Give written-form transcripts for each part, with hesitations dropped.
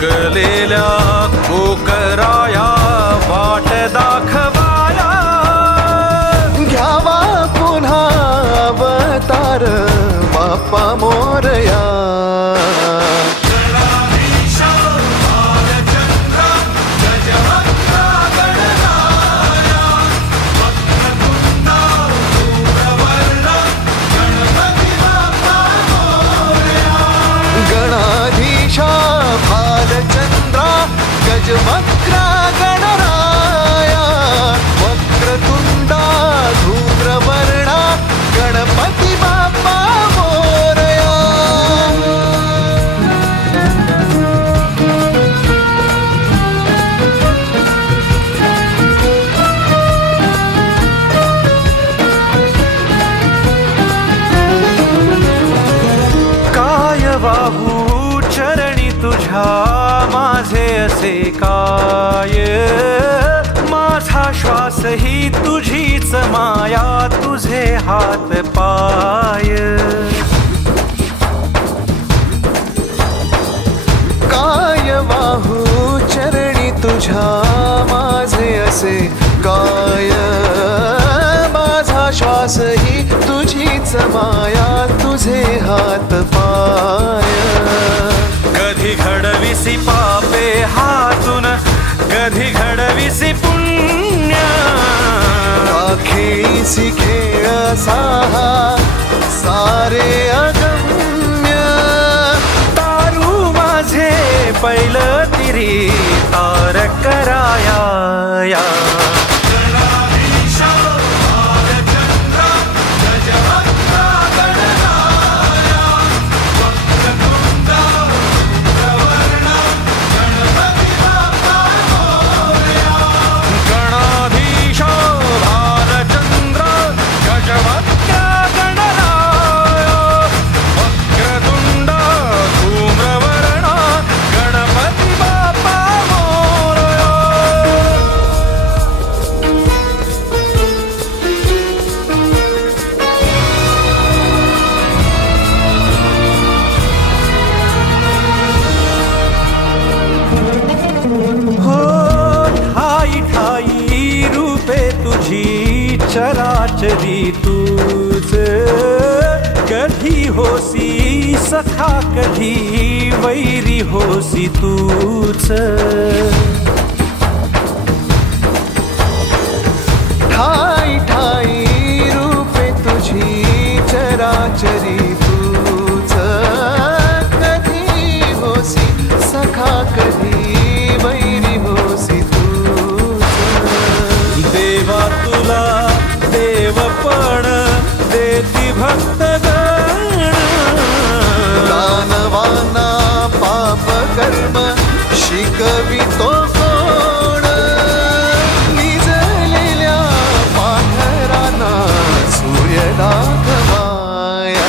थकलेल्या कोकराया वाट दाखवाया, घ्यावा पुन्हा अवतार बाप्पा मोरया. गणाधीशा भालचंद्रा गजवक्रा गणराया, वक्रतुंडा धूम्रवर्णा गणपती बाप्पा मोरया. काय वाहू चरणी तुझ्या माझे असे काय, माझा श्वास ही तुझीच माया, तुझे हात पाय. काय वाहू चरणी तुझ्या माझे असे काय, माझा श्वास ही तुझीच माया, तुझे हात पाय. कधी घडविसी पापे हातून, कधी घडविसी पुण्य, खेळीसी खेळ साहा सारे अगम्य. तारू माझे पहिलं तिरी तार कराया या. चराचरी तूच, कधी होसी सखा कधी वैरी होसी तूच. ठाई ठाई रूपे तुझी चराचरी तूच, कधी होसी सखा कधी वैरी होसी तूच. देवा तुला देवपण देती भक्तगण, दानवाना पाप कर्म शिकवितो कोण, निजलेल्या पाखरांना सूर्य दाखवाया.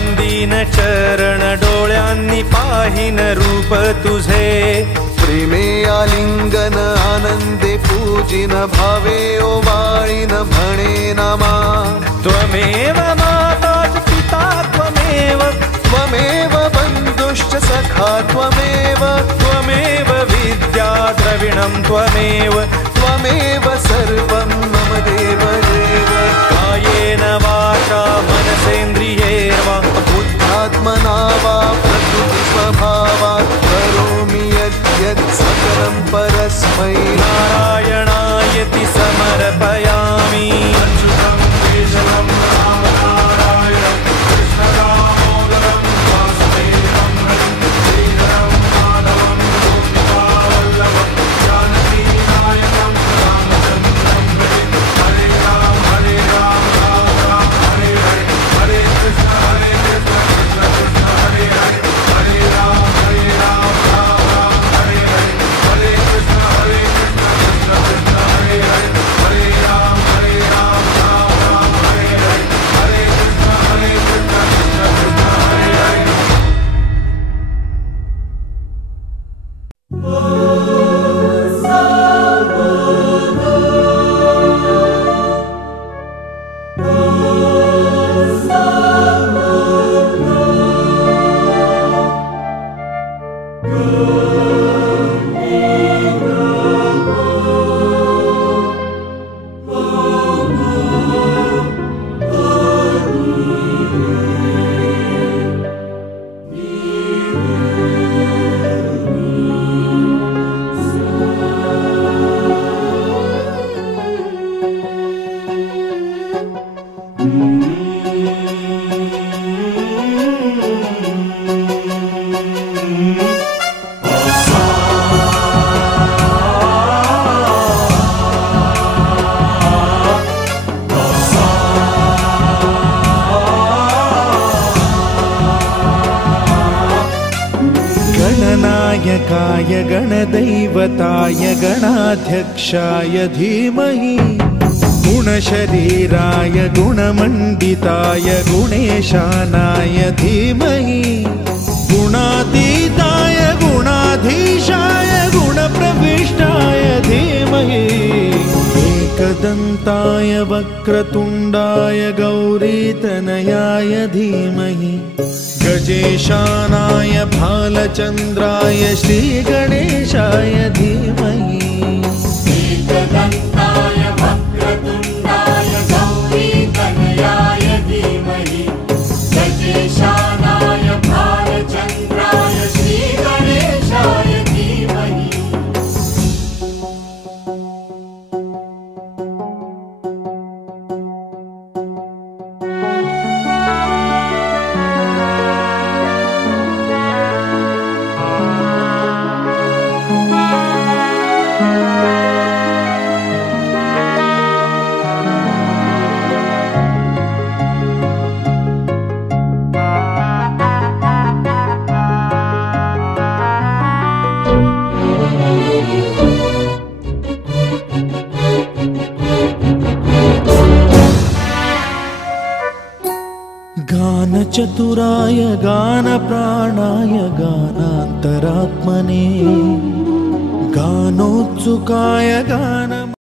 वंदीन चरण डोळ्यांनी पाहिन रूप तुझे प्रेमे आलिंगन आनंदे पूजिन भावे ओवाळीन म्हणे नमा त्वमेव माता च पिता त्वमेव त्वमेव बन्धुश्च सखा त्वमेव त्वमेव विद्या द्रविणं त्वमेव त्वमेव सर्वं मम देव देव कायेन वाचा मनसेन्द्रियैर्वा बुद्ध्यात्मना वा प्रकृति स्वभावात् करोमि यद्यत् सकलं परस्मै नारायणायति समर्पयामि अच्युतं केशवं रामनारायणं कृष्णदामोदरं वासुदेवं श्रीधरं माधवं गोपिकावल्लभं जानकीनायकं रामचन्द्रं हरे राम राम राम हरे हरे हरे कृष्ण कृष्ण कृष्ण हरे हरे हरे राम राम राम हरे हरे हरे कृष्ण कृष्ण कृष्ण हरे हरे हरे राम राम राम हरे हरे हरे कृष्ण कृष्ण कृष्ण हरे हरे। गणनायकाय गणदैवताय गणाध्यक्षाय धीमहि गुणशरीराय गुणमण्डिताय गुणेशानाय धीमहि गुणातीताय गुणाधीशाय गुणप्रविष्टाय धीमहि एकदन्ताय वक्रतुण्डाय गौरीतनयाय धीमहि गजेशानाय भालचन्द्राय श्रीगणेशाय धीमहि एकदन्ताय वक्रतुण्डाय गौरीतनयाय धीमहि गजेशानाय भालचन्द्राय श्रीगणेशाय धीमहि। गानचतुराय गानप्राणाय गानान्तरात्मने गानोत्सुकाय गान